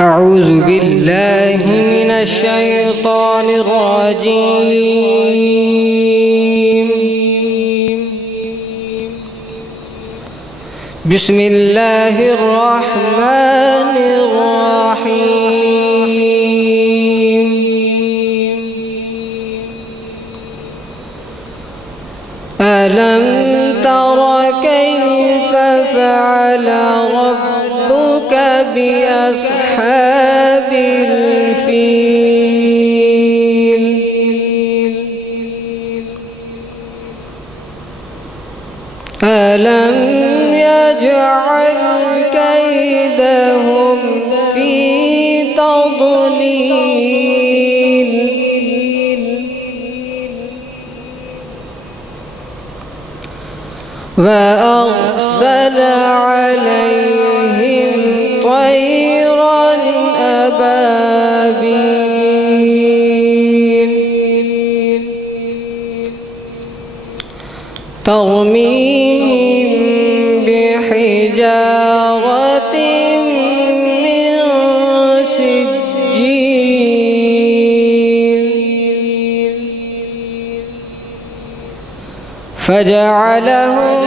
أعوذ بالله من الشيطان الرجيم. بسم الله الرحمن الرحيم. ألم تر كيف فعل ربك بأصحاب الفيل؟ ألم يجعل كيدهم في تضليل؟ وأرسل عليهم طيرا أبابيل ترميهم بحجارة من سجيل فجعلهم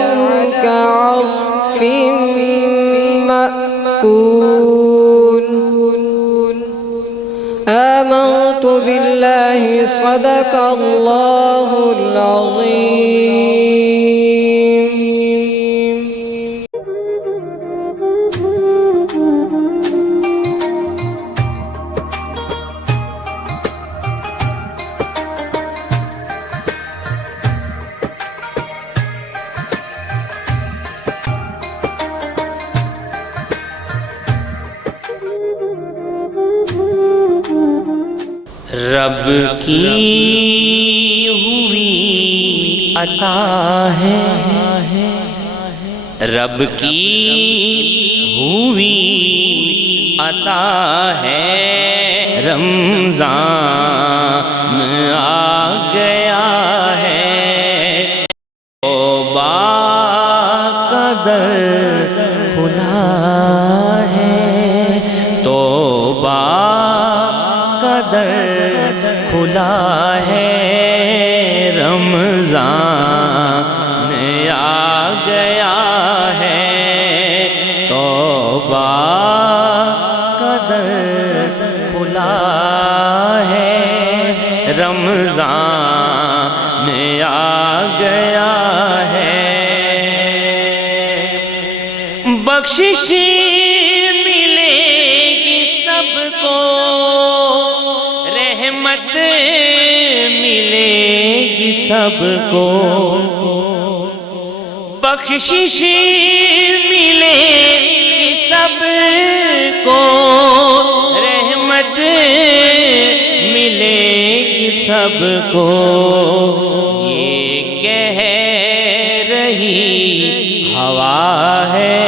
كعصف مأكول. آمنت بالله صدق الله العظيم. رب کی ہوئی عطا ہے، رب کی ہوئی عطا ہے، رمضان آ گیا ہے، توبہ کا در کھلا ہے، توبہ کا در کھلا ہے، رمضان آ گیا ہے، توبہ کا در کھلا ہے، رمضان آ گیا ہے، بخشش ملے گی سب کو، رحمت ملے گی سب کو، بخشش ملے گی سب کو، رحمت ملے گی سب کو، یہ کہہ رہی ہوا ہے،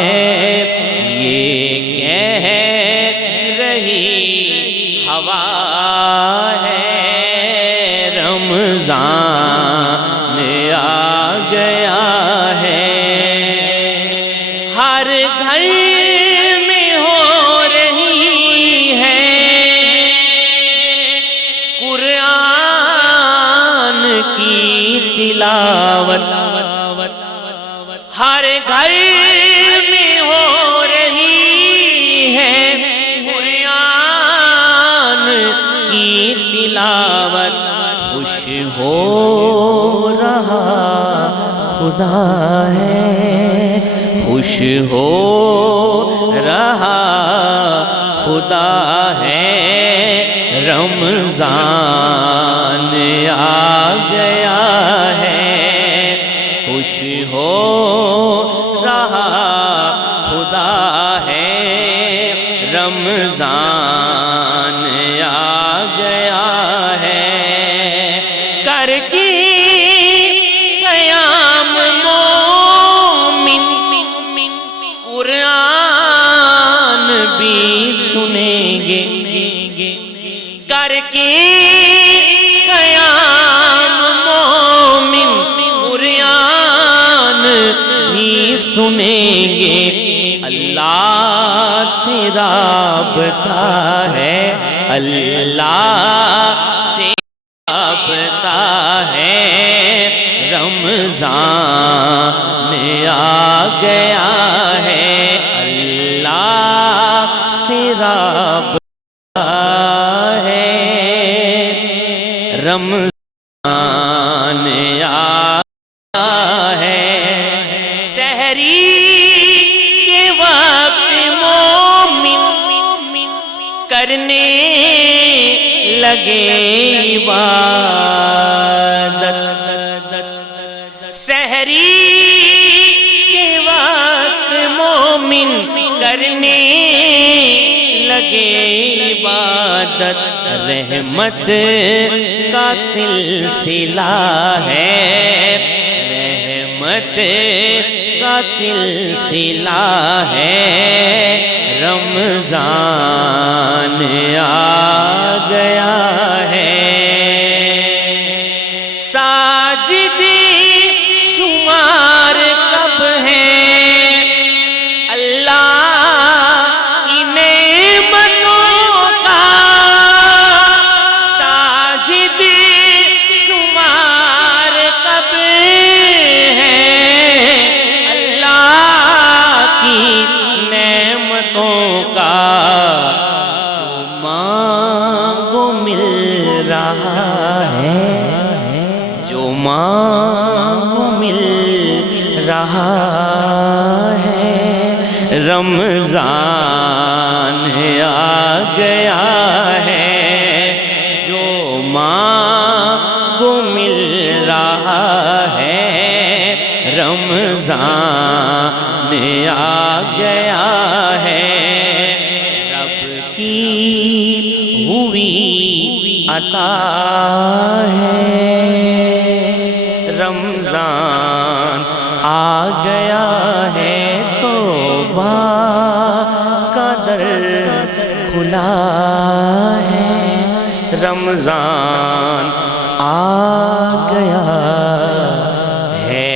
یہ کہہ رہی ہوا ہے، رمضان آ گیا ہے، ہر گھر میں ہو رہی ہے قرآن کی تلاوت، ہر گھر میں ہو رہی ہے قرآن کی تلاوت، خوش ہو رہا خدا ہے، خوش ہو رہا خدا ہے، رمضان آ گیا ہے، خوش ہو رہا خدا ہے، رمضان آ گیا ہے، کر کی قیام سنیں گے اللہ سے رابطہ ہے، اللہ سے رابطہ ہے، رمضان آ گیا ہے، اللہ سے رابطہ ہے، رمضان سحری کے وقت مومن کرنے لگے عبادت، سحری کے وقت مومن کرنے لگے عبادت، رحمت کا سلسلہ ہے، رحمت کا سلسلہ ہے، رمضان آ گیا ہے، ساجدی شمار کب ہیں اللہ کی نعمتوں کا، ساجدی شمار کب نعمتوں کا، جو مانگو مل رہا ہے، جو مانگو مل رہا ہے، رمضان آ گیا ہے، جو مانگو مل رہا ہے، رمضان آ گیا ہے، رب کی ہوئی عطا ہے، رمضان آ گیا ہے، توبہ کا در کھلا ہے، رمضان آ گیا ہے۔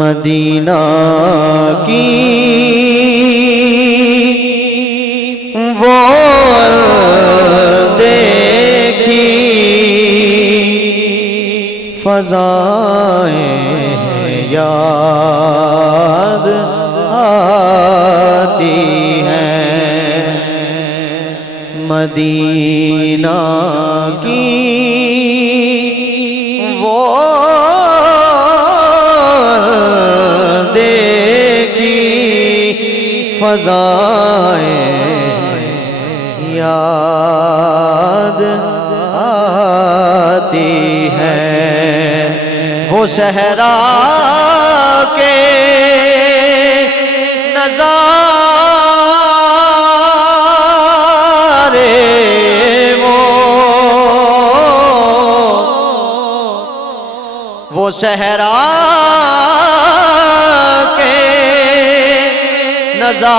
مدینہ کی وہ دیکھی فضائیں یاد آتی ہیں، مدینہ کی وہ فضائیں یاد آتی ہیں، وہ صحرا کے نظارے، وہ صحرا کے نظارے،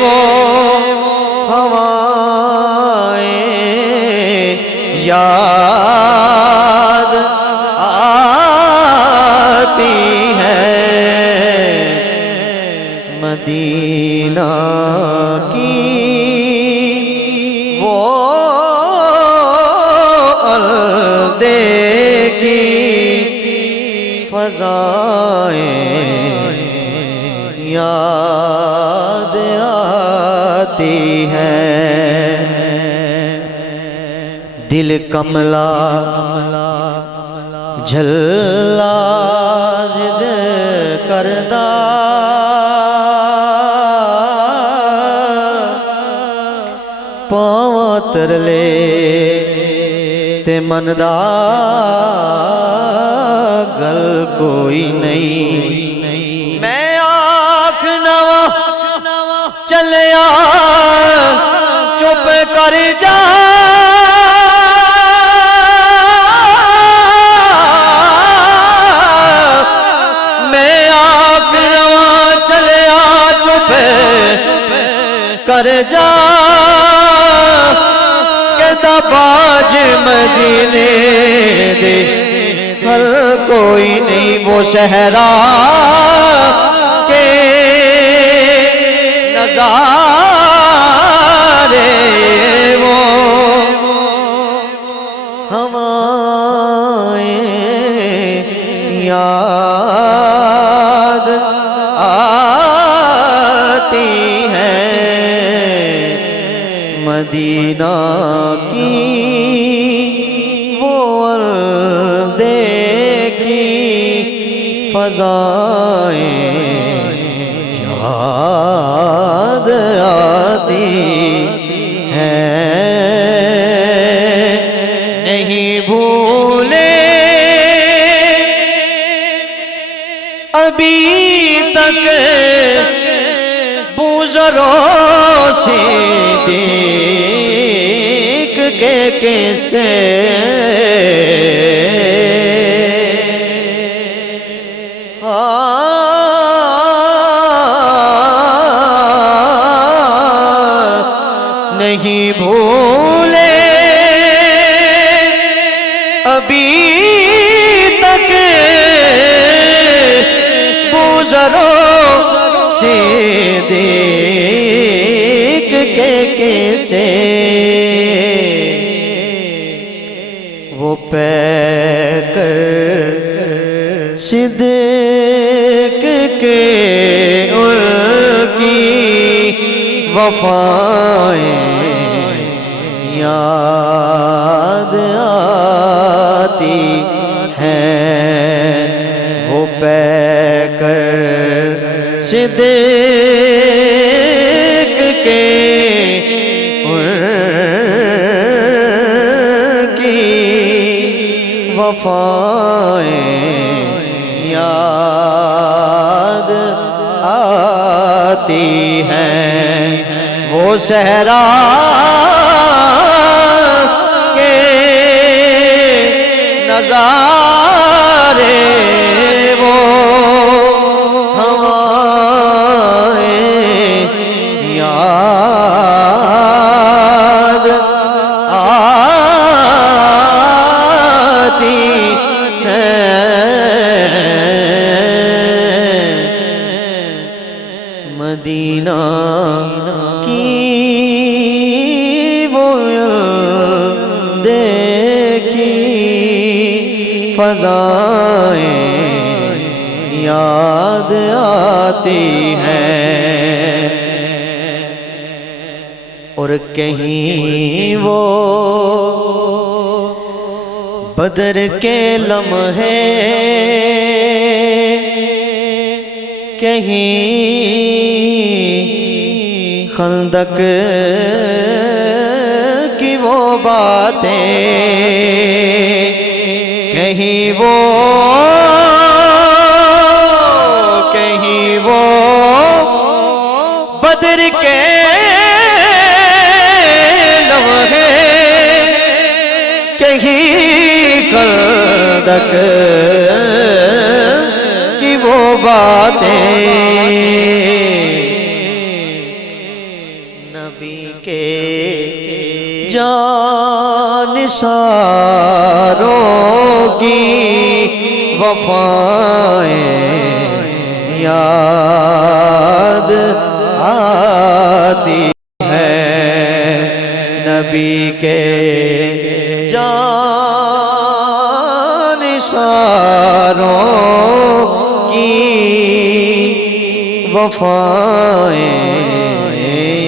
وہ ہوائیں یاد آتی ہیں، مدینہ کی وہ دیکھی فضائیں یاد آتی ہے، دل کملا جھلا ضد کردہ پاواں ترلے تے مندا گل کوئی نہیں، میں آنکھ نواں چلیا چپ کر جا، میں آنکھ نواں چلیا چپ کر جا، کہتا باج مدینے دے ہر کوئی نہیں، وہ صحرا کے نظارے وہ ہوائیں یاد آتی ہیں، مدینہ کی وہ دیکھی فضائیں یاد آتی ہیں، نہیں بھولے ابھی تک بزرگوں سے دیکھ کے کیسے نہیں بھولے ابھی تک بزرگوں سے دیکھ کے کیسے وہ پیکر صدق کے ان کی وفائیں یاد آتی ہیں، وہ پیکر صدق کے ان کی وفائیں یاد آتی ہیں، وہ صحرا کے نظارے وہ ہوائیں یاد آتی ہیں، مدینہ کی وہ دیکھی فضائیں یاد آتی ہیں، اور کہیں وہ بدر کے لمحے، کہیں خندق کی وہ باتیں، کہیں وہ بدر کے لمحے، کہیں خندق کی وہ باتیں، نبی کے جانثاروں کی وفائیں یاد وفائیں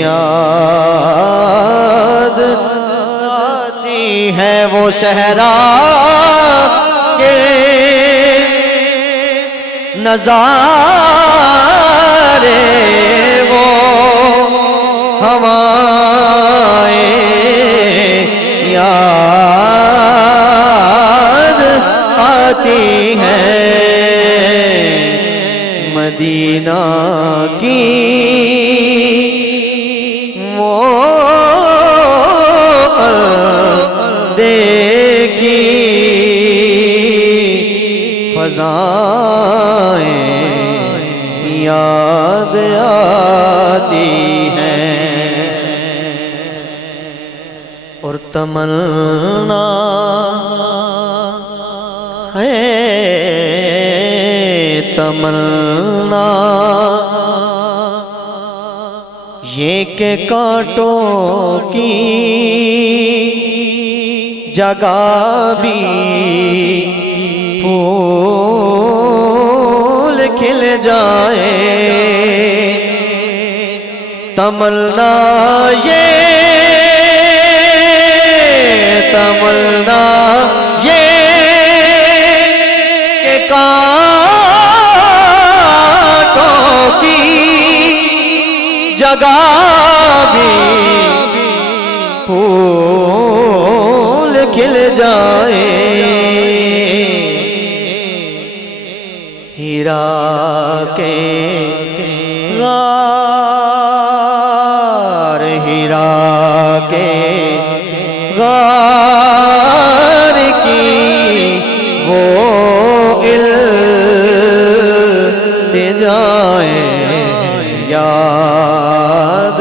یاد آتی ہے وہ صحرا کے نظارے وہ ہوائیں یاد آتی ہیں مدینہ کی وہ دیکھی فضائیں یاد آتی ہیں اور تمنا ہے تمنا یہ کہ کانٹوں کی جگہ بھی پھول کھل جائے تمنا یہ تمنا یہ کہ کانٹوں کی جگہ بھی پھول کھل جائے ہیرا کے غار ہیرا کے غار کی وہ التجائیں یاد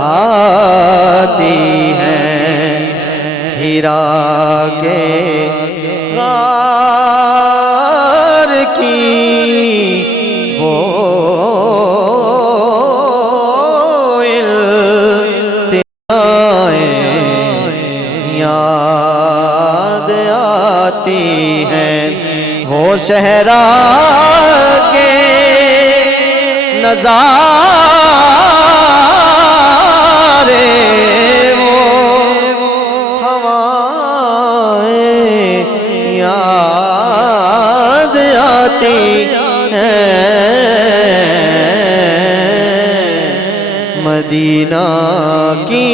آتی ہیں ہیرا کے غار کی وہ التجائیں یاد آتی ہیں وہ صحرا کے نظارے وہ ہوائیں یاد آتی ہیں مدینہ کی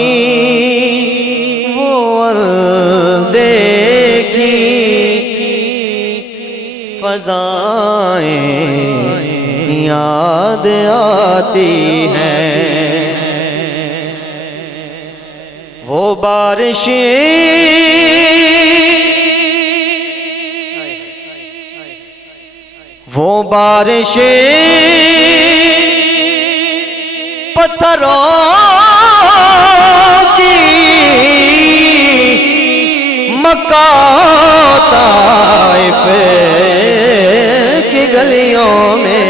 وہ دیکھی فضائیں یاد آتی ہیں وہ بارشیں وہ بارشیں پتھروں کی مکہ طائف کی گلیوں میں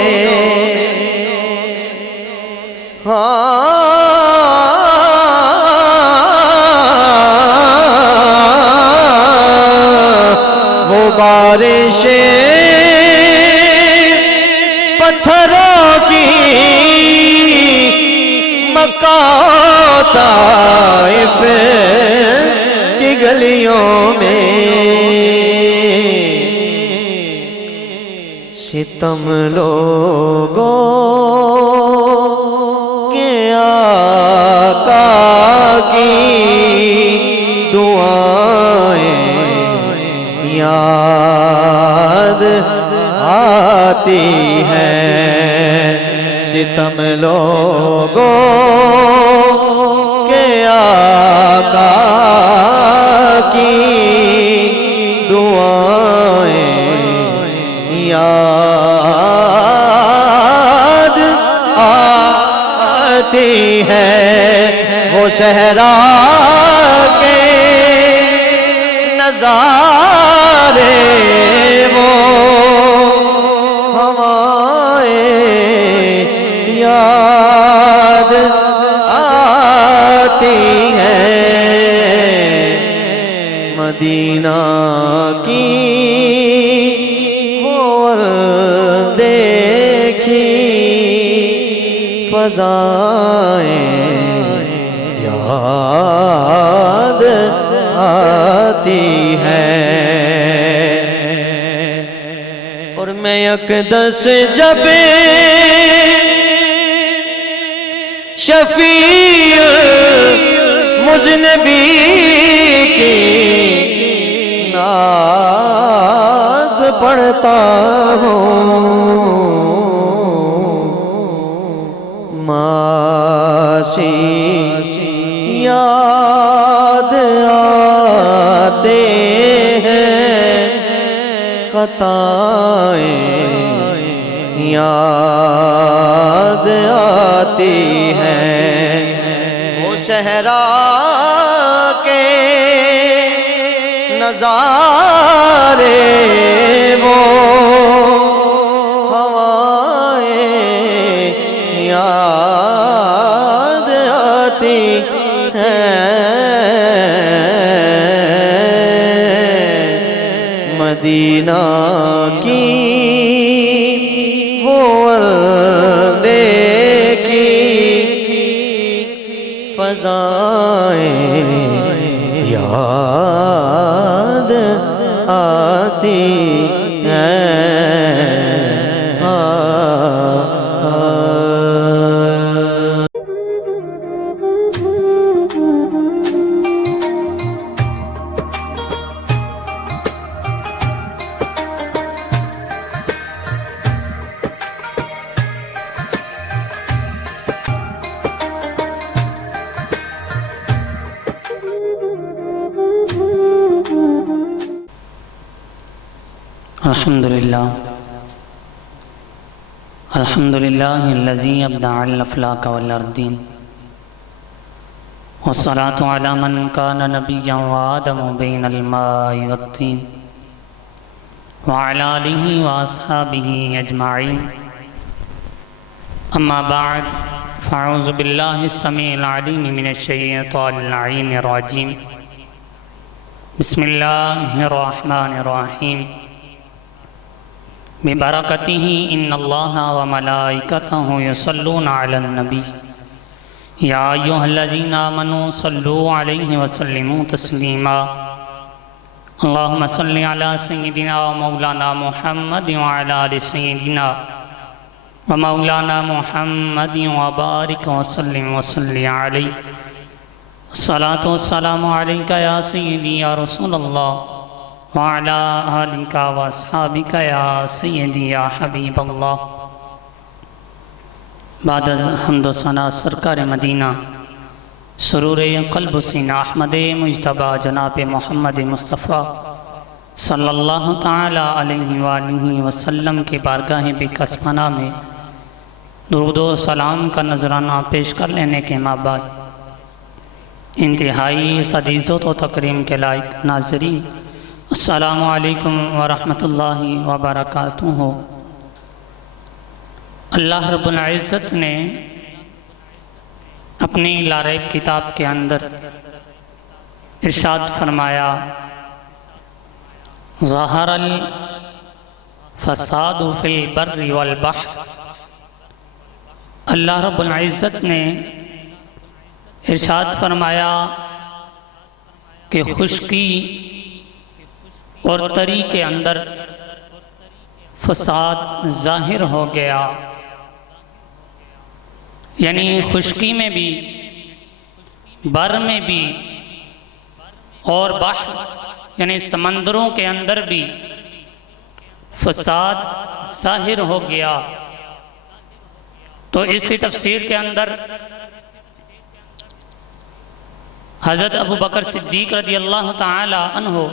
وہ بارشیں پتھروں کی مکہ طائف کی گلیوں میں ستم لوگوں کے آقا کی دعائیں یاد آتی ہیں ستم لوگوں کے آقا کی دعائیں یاد آتی ہیں وہ صحرا کے نظارے وہ ہوائیں یاد آتی ہیں مدینہ کی وہ دیکھی فضائیں یاد آتی ہے، اور میں اقدس جب شفیع مذنبی کی نعت پڑھتا ہوں، معاشی یاد آتے ہیں، خطائیں یاد آتی ہیں، وہ صحرا کے نظارے، وہ ہوائیں یاد آتی ہیں، مدینہ کی وہ دیکھی فضائیں یاد آتی ہیں۔ الحمد لله الذي أبدع الأفلاك والأرضين، والصلاة على من كان نبيا وآدم بين الماء والطين، وعلى آله وأصحابه أجمعين. أما بعد، فأعوذ بالله السميع العليم من الشيطان اللعين الرجيم. بسم الله الرحمن الرحيم. ببركته إن الله وملائكته يصلون على النبي يا أيها الذين آمنوا صلوا عليه وسلموا تسليما. اللهم صل على سيدنا ومولانا محمد وعلى آل سيدنا ومولانا محمد وبارك وسلم وصل عليه. الصلاة والسلام عليك يا سيدي يا رسول الله، وعلى آلك واصحابك يا سيدي يا حبيب الله. بعد از حمد و ثنا سرکار مدینہ سرور قلب سینہ احمد مجتبی جناب محمد مصطفیٰ صلی اللہ تعالی علیہ وآلہ وسلم کے بارگاہ بکسمانہ میں درود و سلام کا نذرانہ پیش کر لینے کے بعد، انتہائی عزت و تکریم کے لائق ناظرین، السلام علیکم ورحمۃ اللہ وبرکاتہ۔ اللہ رب العزت نے اپنی لاریب کتاب کے اندر ارشاد فرمایا، ظہر الفساد فی البر والبحر۔ اللہ رب العزت نے ارشاد فرمایا کہ خشکی اور تری کے اندر فساد ظاہر ہو گیا، یعنی خشکی میں بھی، بر میں بھی، اور بحر یعنی سمندروں کے اندر بھی فساد ظاہر ہو گیا۔ تو اس کی تفسیر کے اندر حضرت ابو بکر صدیق رضی اللہ تعالی عنہ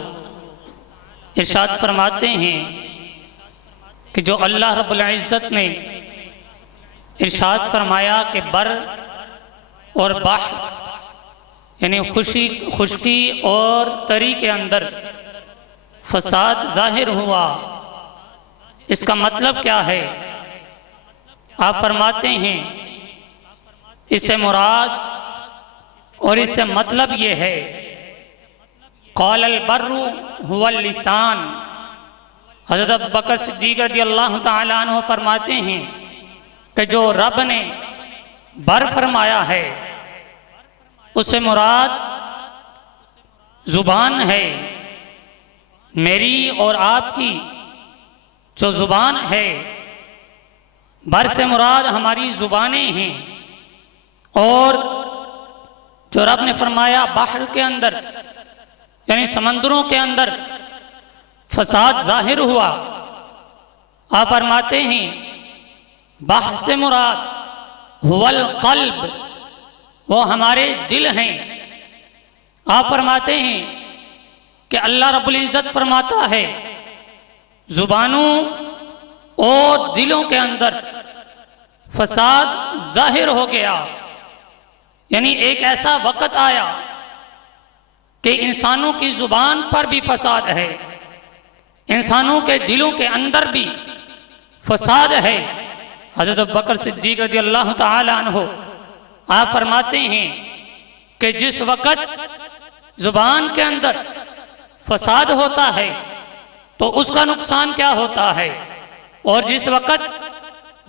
ارشاد فرماتے ہیں کہ جو اللہ رب العزت نے ارشاد فرمایا کہ بر اور بحر یعنی خشکی اور تری کے اندر فساد ظاہر ہوا، اس کا مطلب کیا ہے؟ آپ فرماتے ہیں اس سے مراد اور اس سے مطلب یہ ہے، قال البر هو اللسان۔ حضرت ابو بکر صدیق رضی اللہ تعالیٰ عنہ فرماتے ہیں کہ جو رب نے بر فرمایا ہے، اس سے مراد زبان ہے، میری اور آپ کی جو زبان ہے، بر سے مراد ہماری زبانیں ہیں۔ اور جو رب نے فرمایا بحر کے اندر یعنی سمندروں کے اندر فساد ظاہر ہوا، آپ فرماتے ہیں بحر سے مراد هو القلب، وہ ہمارے دل ہیں۔ آپ فرماتے ہیں کہ اللہ رب العزت فرماتا ہے زبانوں اور دلوں کے اندر فساد ظاہر ہو گیا، یعنی ایک ایسا وقت آیا کہ انسانوں کی زبان پر بھی فساد ہے، انسانوں کے دلوں کے اندر بھی فساد ہے۔ حضرت ابوبکر صدیق رضی اللہ تعالی عنہ آپ فرماتے ہیں کہ جس وقت زبان کے اندر فساد ہوتا ہے تو اس کا نقصان کیا ہوتا ہے، اور جس وقت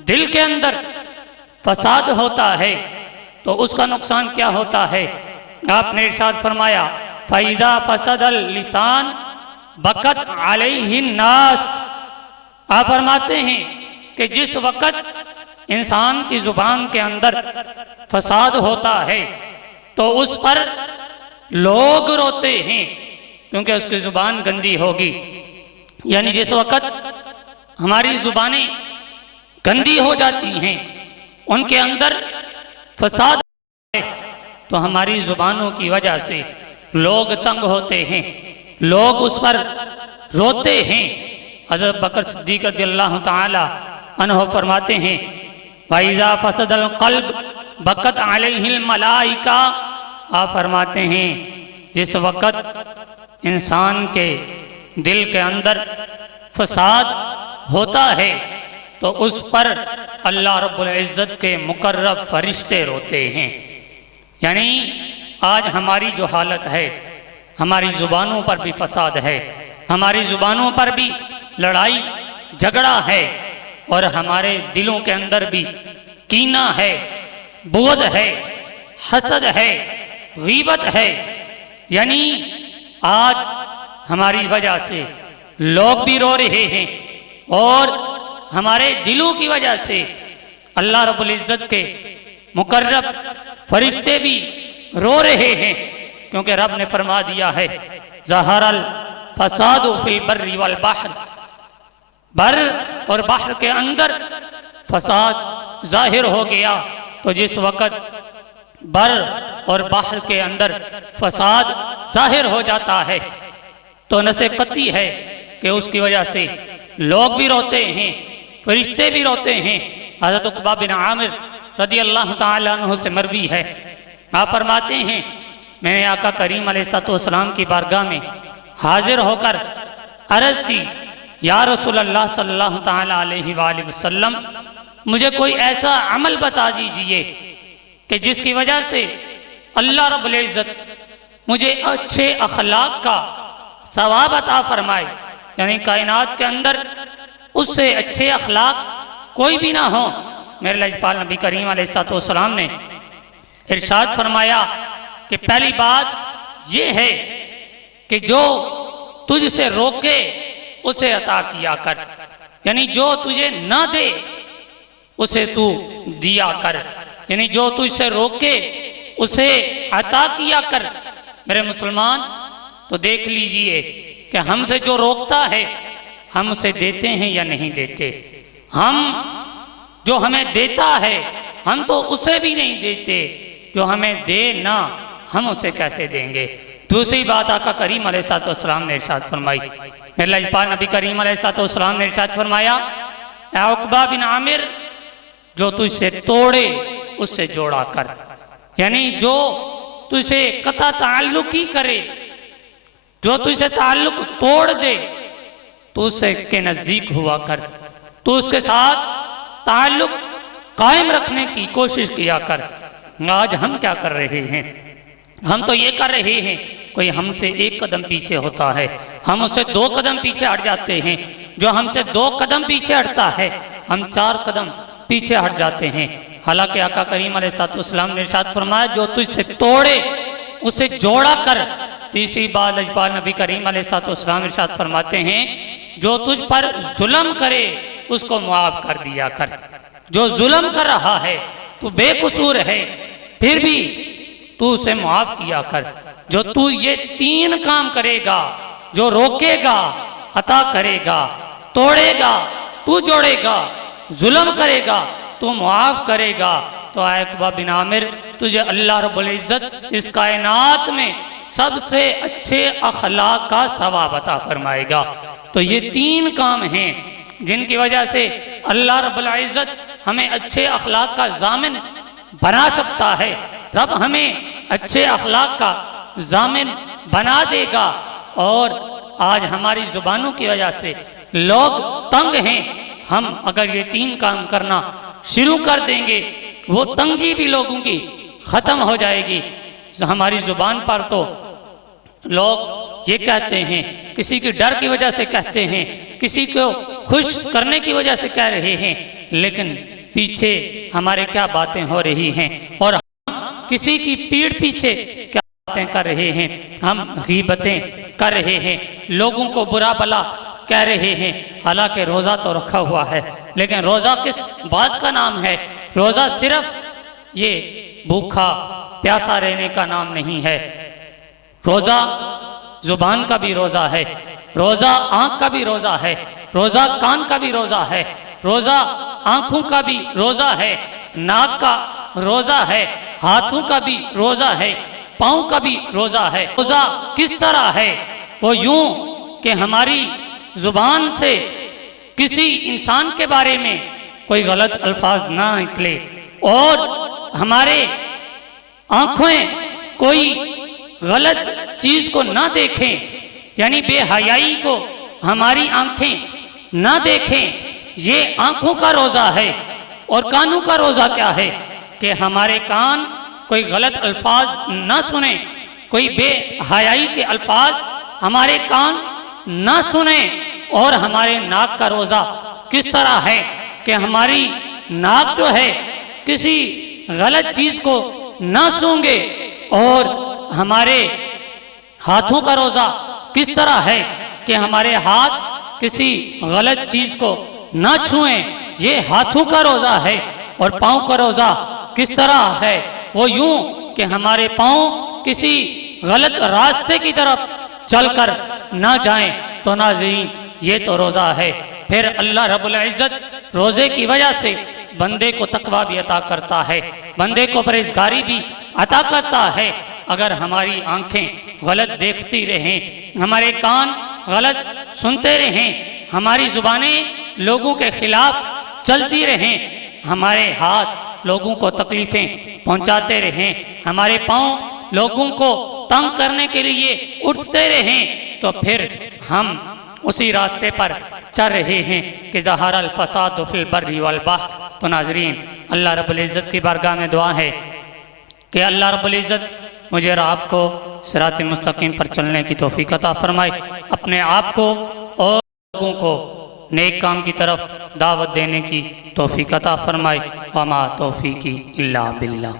دل کے اندر فساد ہوتا ہے تو اس کا نقصان کیا ہوتا ہے۔ آپ نے ارشاد فرمایا فَإِذَا فَسَدَ اللِّسَانُ بَكَتْ عَلَيْهِ النَّاسِ، آپ فرماتے ہیں کہ جس وقت انسان کی زبان کے اندر فساد ہوتا ہے تو اس پر لوگ روتے ہیں، کیونکہ اس کی زبان گندی ہوگی۔ یعنی جس وقت ہماری زبانیں گندی ہو جاتی ہیں، ان کے اندر فساد ہے، تو ہماری زبانوں کی وجہ سے لوگ تنگ ہوتے ہیں، لوگ اس پر روتے ہیں۔ حضرت بکر صدیق رضی اللہ تعالی عنہ فرماتے ہیں وَإِذَا فَسَدَ الْقَلْبُ بَكَتْ عَلَيْهِ الْمَلَائِكَةُ، آپ فرماتے ہیں جس وقت انسان کے دل کے اندر فساد ہوتا ہے تو اس پر اللہ رب العزت کے مقرب فرشتے روتے ہیں۔ یعنی آج ہماری جو حالت ہے، ہماری زبانوں پر بھی فساد ہے، ہماری زبانوں پر بھی لڑائی جھگڑا ہے، اور ہمارے دلوں کے اندر بھی کینہ ہے، بغض ہے، حسد ہے، غیبت ہے۔ یعنی آج ہماری وجہ سے لوگ بھی رو رہے ہیں، اور ہمارے دلوں کی وجہ سے اللہ رب العزت کے مقرب فرشتے بھی رو رہے ہیں، کیونکہ رب نے فرما دیا ہے ظہر الفساد فی البر والبحر، بر اور بحر کے اندر فساد ظاہر ہو گیا۔ تو جس وقت بر اور بحر کے اندر فساد ظاہر ہو جاتا ہے تو نس قطعی ہے کہ اس کی وجہ سے لوگ بھی روتے ہیں، فرشتے بھی روتے ہیں۔ حضرت عقبہ بن عامر رضی اللہ تعالیٰ عنہ سے مروی ہے، آپ فرماتے ہیں میں نے آقا کریم علیہ السلام کی بارگاہ میں حاضر ہو کر عرض کی یا رسول اللہ صلی اللہ تعالیٰ علیہ وآلہ وسلم، مجھے کوئی ایسا عمل بتا دیجئے کہ جس کی وجہ سے اللہ رب العزت مجھے اچھے اخلاق کا ثواب عطا فرمائے، یعنی کائنات کے اندر اس سے اچھے اخلاق کوئی بھی نہ ہو۔ میرے لجپال نبی کریم علیہ السلام نے ارشاد فرمایا کہ پہلی بات یہ ہے کہ جو تجھ سے روکے اسے عطا کیا کر، یعنی جو تجھے نہ دے اسے تو دیا کر، یعنی جو تجھ سے روکے اسے عطا کیا کر۔ میرے مسلمان تو دیکھ لیجئے کہ ہم سے جو روکتا ہے ہم اسے دیتے ہیں یا نہیں دیتے، ہم جو ہمیں دیتا ہے ہم تو اسے بھی نہیں دیتے، جو ہمیں دے نہ ہم اسے کیسے دیں گے۔ دوسری بات آقا کریم علیہ السلام نے ارشاد فرمائی، میرے لجپال نبی کریم علیہ السلام نے ارشاد فرمایا اے عقبہ بن عامر، جو تجھ سے توڑے اس سے جوڑا کر، یعنی جو تجھ سے قطع تعلق ہی کرے، جو تجھ سے تعلق توڑ دے تو اس کے نزدیک ہوا کر، تو اس کے ساتھ تعلق قائم رکھنے کی کوشش کیا کر۔ آج ہم کیا کر رہے ہیں؟ ہم تو یہ کر رہے ہیں کوئی ہم سے ایک قدم پیچھے ہوتا ہے ہم اس سے 2 قدم پیچھے ہٹ جاتے ہیں، جو ہم سے 2 قدم پیچھے ہٹتا ہے ہم 4 قدم پیچھے ہٹ جاتے ہیں۔ حالانکہ آقا کریم علیہ السلام نے ارشاد فرمایا جو تجھ سے توڑے اسے جوڑا کر۔ تیسری بات لجپال نبی کریم علیہ السلام ارشاد فرماتے ہیں جو تجھ پر ظلم کرے اس کو معاف کر دیا کر۔ جو ظلم کر رہا ہے تو بے قصور ہے پھر بھی تو اسے معاف کیا کر۔ جو تو یہ 3 کام کرے گا، جو روکے گا عطا کرے گا، توڑے گا تو جوڑے گا، ظلم کرے گا تو معاف کرے گا، تو اے عقبہ بن عامر تجھے اللہ رب العزت اس کائنات میں سب سے اچھے اخلاق کا ثواب عطا فرمائے گا۔ تو یہ 3 کام ہیں جن کی وجہ سے اللہ رب العزت ہمیں اچھے اخلاق کا ضامن بنا سکتا ہے۔ رب ہمیں اچھے اخلاق کا ضامن بنا دے گا۔ اور آج ہماری زبانوں کی وجہ سے لوگ تنگ ہیں، ہم اگر یہ 3 کام کرنا شروع کر دیں گے وہ تنگی بھی لوگوں کی ختم ہو جائے گی۔ ہماری زبان پر تو لوگ یہ کہتے ہیں، کسی کی ڈر کی وجہ سے کہتے ہیں، کسی کو خوش کرنے کی وجہ سے کہہ رہے ہیں، لیکن پیچھے ہمارے کیا باتیں ہو رہی ہیں، اور ہم کسی کی پیٹھ پیچھے کیا باتیں کر رہے ہیں۔ ہم غیبتیں کر رہے ہیں، لوگوں کو برا بھلا کہہ رہے ہیں، حالانکہ روزہ تو رکھا ہوا ہے، لیکن روزہ کس بات کا نام ہے؟ روزہ صرف یہ بھوکا پیاسا رہنے کا نام نہیں ہے۔ روزہ زبان کا بھی روزہ ہے، روزہ آنکھ کا بھی روزہ ہے، روزہ کان کا بھی روزہ ہے، روزہ آنکھوں کا بھی روزہ ہے، ناک کا روزہ ہے، ہاتھوں کا بھی روزہ ہے، پاؤں کا بھی روزہ ہے۔ روزہ کس طرح ہے؟ وہ یوں کہ ہماری زبان سے کسی انسان کے بارے میں کوئی غلط الفاظ نہ نکلے، اور ہمارے آنکھیں کوئی غلط چیز کو نہ دیکھیں، یعنی بے حیائی کو ہماری آنکھیں نہ دیکھیں۔ یہ آنکھوں کا روزہ ہے۔ اور کانوں کا روزہ کیا ہے؟ کہ ہمارے کان کوئی غلط الفاظ نہ سنیں، کوئی بے حیائی کے الفاظ ہمارے کان نہ سنیں۔ اور ہمارے ناک کا روزہ کس طرح ہے؟ کہ ہماری ناک جو ہے کسی غلط چیز کو نہ سونگے۔ اور ہمارے ہاتھوں کا روزہ کس طرح ہے؟ کہ ہمارے ہاتھ کسی غلط چیز کو نہ چھوئیں، یہ ہاتھوں کا روزہ ہے۔ اور پاؤں کا روزہ کس طرح ہے؟ وہ یوں کہ ہمارے پاؤں کسی غلط راستے کی طرف چل کر نہ جائیں۔ تو ناظرین یہ تو روزہ ہے۔ پھر اللہ رب العزت روزے کی وجہ سے بندے کو تقویٰ بھی عطا کرتا ہے، بندے کو پرہیزگاری بھی عطا کرتا ہے۔ اگر ہماری آنکھیں غلط دیکھتی رہیں، ہمارے کان غلط سنتے رہیں، ہماری زبانیں لوگوں کے خلاف چلتی رہیں، ہمارے ہاتھ لوگوں کو تکلیفیں پہنچاتے رہیں، ہمارے پاؤں لوگوں کو تنگ کرنے کے لیے اٹھتے رہیں، تو پھر ہم اسی راستے پر چل رہے ہیں کہ ظہر الفساد فی البر والبحر۔ تو ناظرین اللہ رب العزت کی بارگاہ میں دعا ہے کہ اللہ رب العزت مجھے اور آپ کو صراط مستقیم پر چلنے کی توفیق عطا فرمائے، اپنے آپ کو اور لوگوں کو نیک کام کی طرف دعوت دینے کی توفیق عطا فرمائے۔ وما توفیقی الا باللہ۔